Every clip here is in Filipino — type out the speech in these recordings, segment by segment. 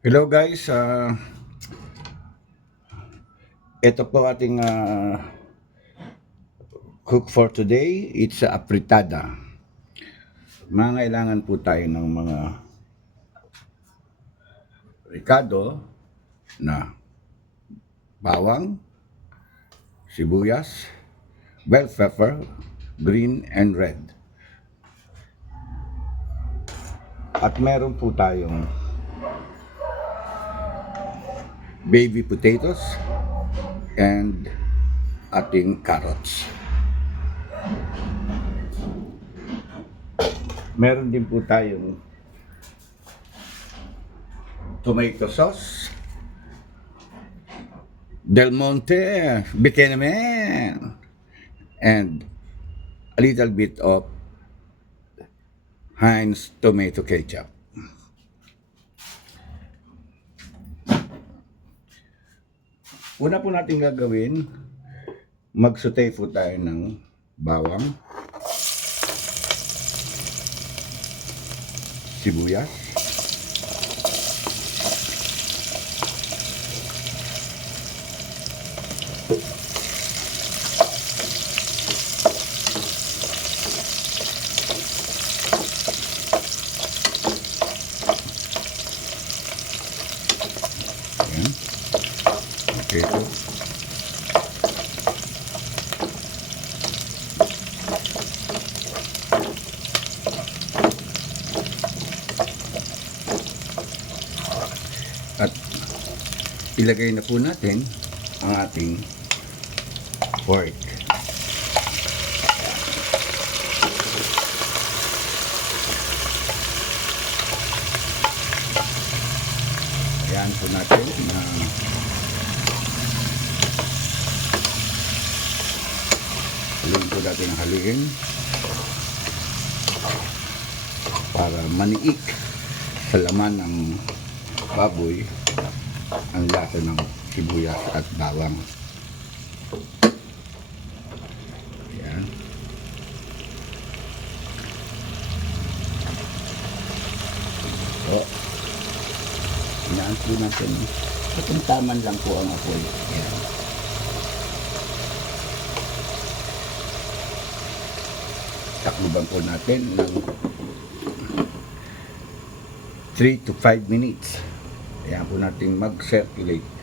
Hello guys, ah ito po ating ah, cook for today. It's a fritada. Mangailangan po tayo ng mga ricado na bawang, sibuyas, bell pepper, green and red. At meron po tayong baby potatoes and ating carrots. Meron din po tayong tomato sauce, Del Monte, Buchanan, and a little bit of Heinz tomato ketchup. Una po natin gagawin, mag-saute po tayo ng bawang, sibuyas, Ayan. Okay po. At ilagay na po natin ang ating pork. Ayan po natin na haluin po natin ang haluin para maniik sa laman ng baboy ang lasa ng sibuyas at bawang. Ayan. So, Inaan po natin. Kapuntaman lang po ang apoy. Ayan. Takluban po natin ng 3 to 5 minutes. Ayan po natin mag-circulate.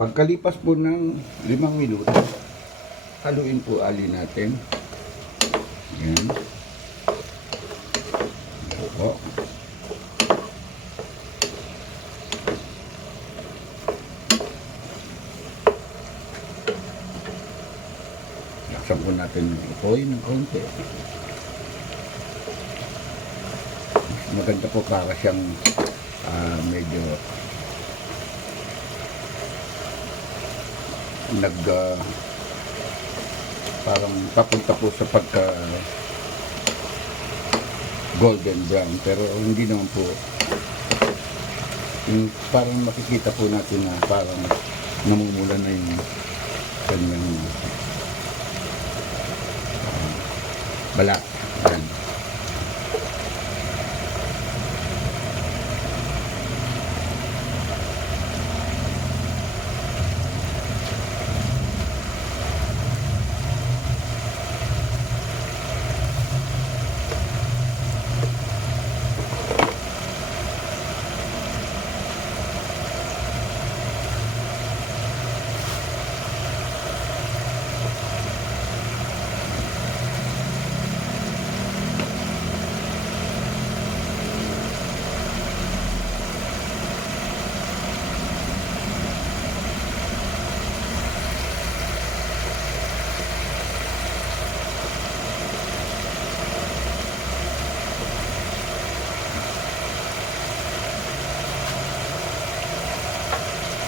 Pagkalipas po ng limang minuto, haluin po ali natin. Yan. Ito po. Laksan po natin yung apoy ng konti. Maganda po para siyang ah, medyo nag ah, parang papunta po sa pagka golden brown pero hindi naman po yung parang makikita po natin na parang namumula na yung kanyang balat. Yan.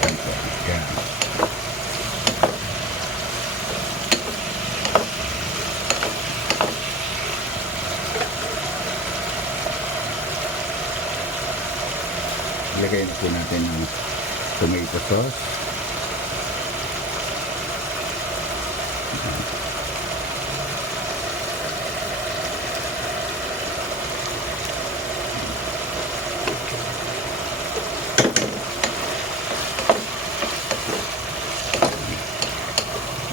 Yan po. Yan. Ilagay na po natin ang sauce.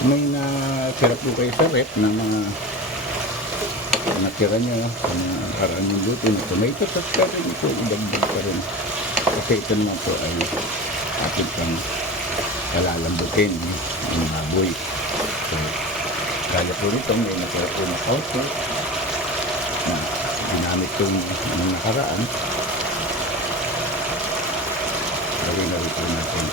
May natira po kayo sa rep na mga natira nyo sa mga karaan luto na tomato sauce hindi po idagdag pa rin. Kasi ito naman po ay atin pang kalalambutin ng baboy. So, kaya po nito may natira po na kaupo na ginamit ko nung nakaraan. Lagay na rin po natin.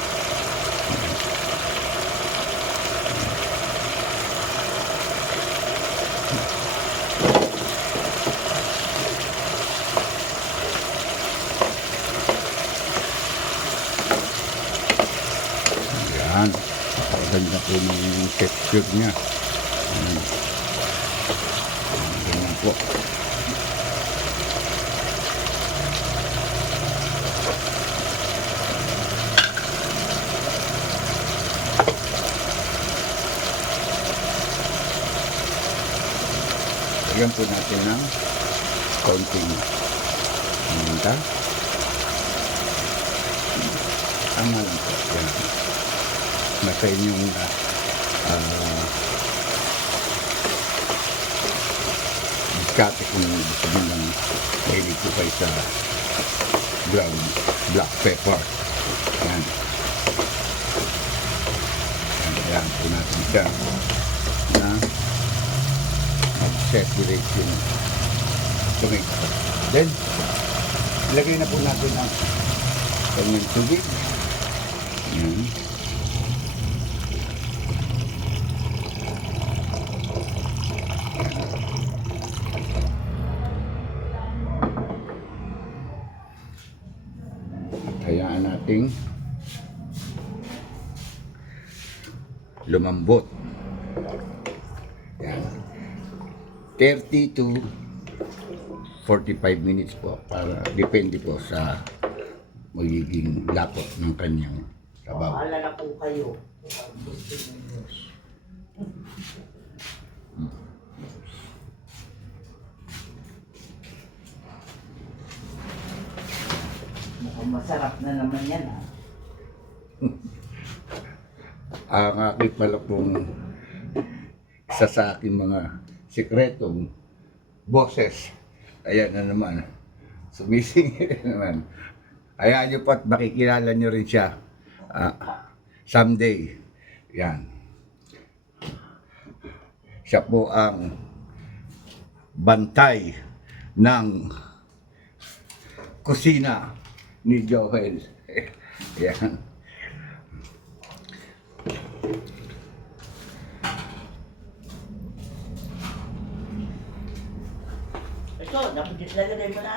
Yan. Ganda po ng texture niya. Yan. Ganyan po. Lagyan po natin ng konting minta. Tama lang po. Yan. Nasa inyong uh, uh, diskate kung sabihin lang mahilig po kayo sa ground black pepper. Yan. Yan. Ayan po natin siya na mag-separate yung tomato. Then, ilagay na po natin ang kanyang tubig. Yan. At hayaan nating lumambot. Yan. 30 to 45 minutes po para depende po sa magiging lapot ng kanyang sabaw. Bahala na po kayo. Mukhang masarap na naman yan ah. ang aking pala isa sa aking mga sikretong boses. Ayan na naman. Sumisingit na naman. Hayaan nyo po at makikilala nyo rin siya ah, someday. Yan. Siya po ang bantay ng kusina ni Joel. Yan. Ito, dapat lalagay mo na.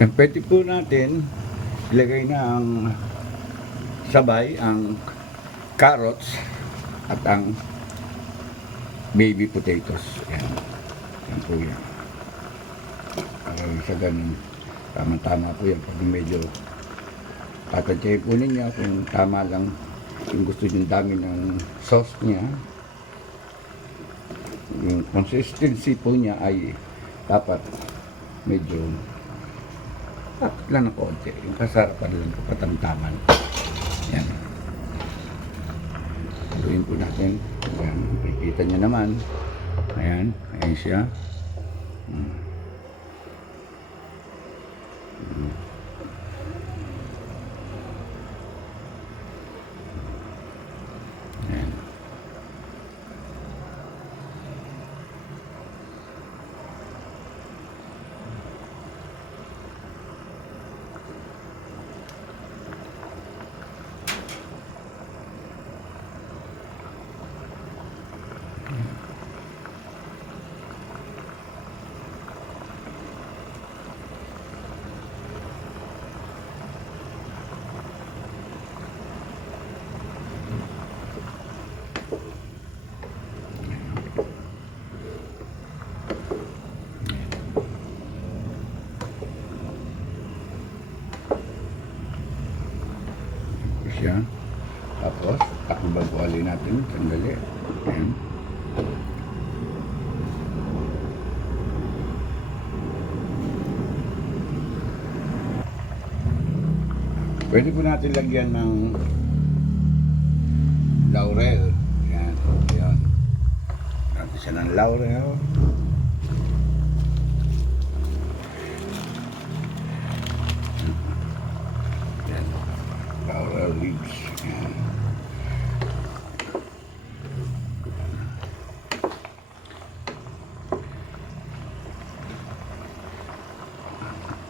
Yan, pwede po natin ilagay na ang sabay, ang carrots at ang baby potatoes. Yan. Yan po yan. Para sa ganun, tama-tama po yan pag medyo tatadyayin po ninyo kung tama lang yung gusto yung dami ng sauce niya. Yung consistency po niya ay dapat medyo dapat lang ng konti. Yung kasarapan lang po katamtaman. Yan. Gawin po natin. Yan. Makikita niyo naman. Ayan. Ayan siya. Mm. 嗯。Tapos, takbagwali natin. Sandali. Ayan. Pwede po natin lagyan ng laurel. Yan. Yan. Natin siya ng laurel. Yan. Laurel leaves. Yan.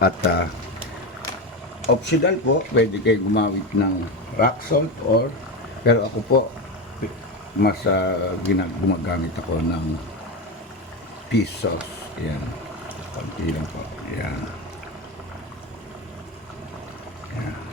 At ah, optional po, pwede kayo gumamit ng rock salt or pero ako po mas uh, gumagamit ako ng sauce. Yan. Konti lang po. Yan. Yan.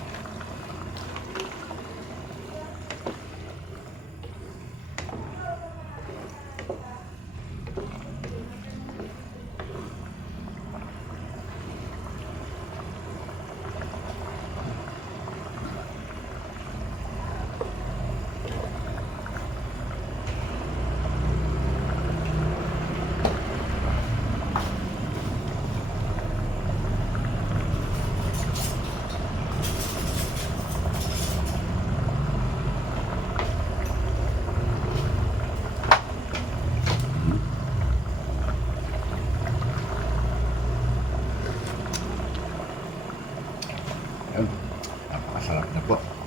Napakasarap na po.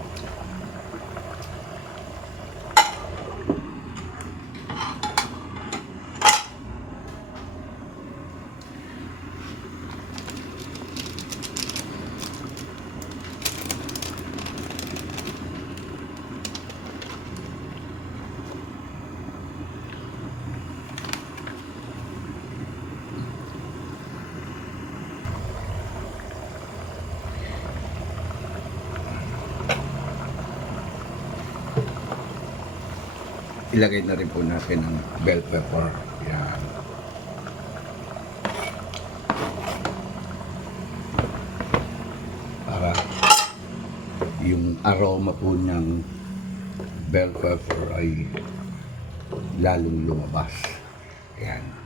Ilagay na rin po natin ang bell pepper. Yan. Para yung aroma po ng bell pepper ay lalong lumabas. Yan.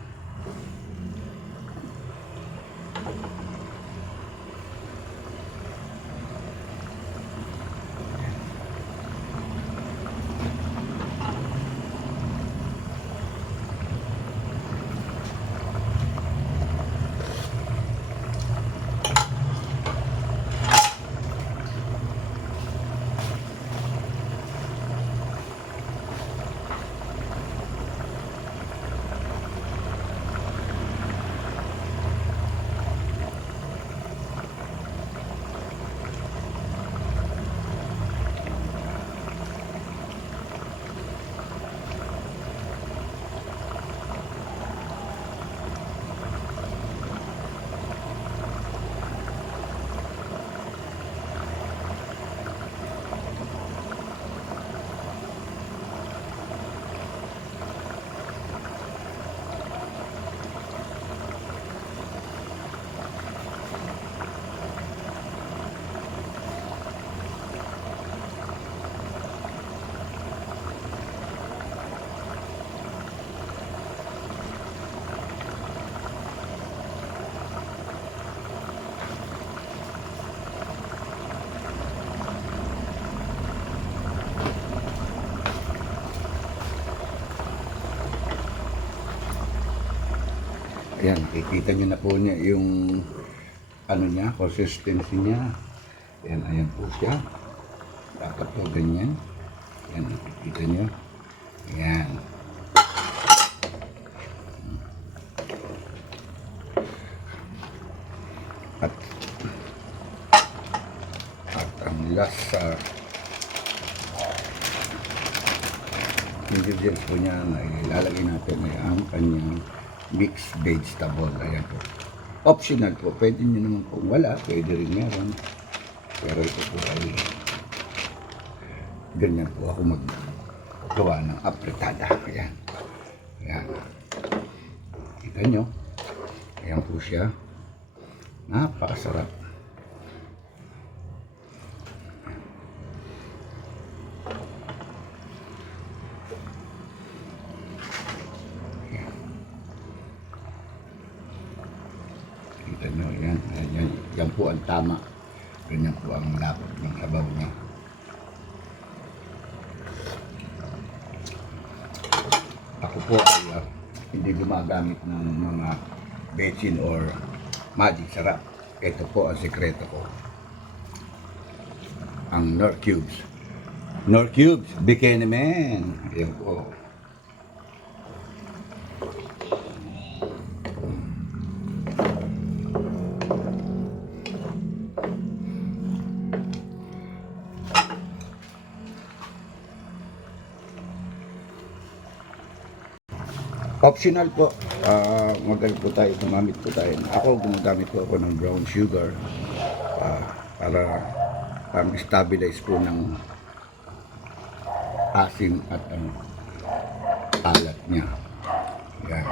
Ayan, kikita nyo na po niya yung ano niya, consistency niya. Ayan, ayan po siya. Dapat po ganyan. Ayan, kikita nyo. Ayan. At at ang lasa ingredients po niya na ilalagay natin ay ang kanyang mixed vegetable. Ayan po. Optional po. Pwede nyo naman kung wala, pwede rin meron. Pero ito po ay ganyan po ako maggawa ng apretada. Ayan. Ayan. Kita nyo. Ayan po siya. Napakasarap. Kita nyo, yan, yan, yan, yan po ang tama. Ganyan po ang lapot ng sabaw niya. Ako po ay ah, hindi gumagamit ng mga bechin or magic sarap. Ito po ang sekreto ko. Ang Nor Cubes. Nor Cubes, Bikini Man. Ayan po. Optional po. Ah, magaling po tayo, gumamit po tayo. Ako, gumagamit po ako ng brown sugar ah, para pang stabilize po ng asim at ano, alat niya. Yan.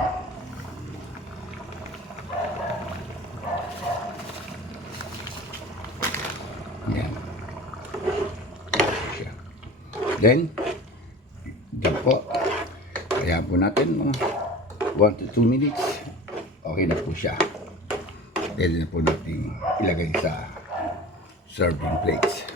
Yan. Then, dyan po. Kaya po natin mga 1 to 2 minutes. Okay na po siya. Pwede na po natin ilagay sa serving plates.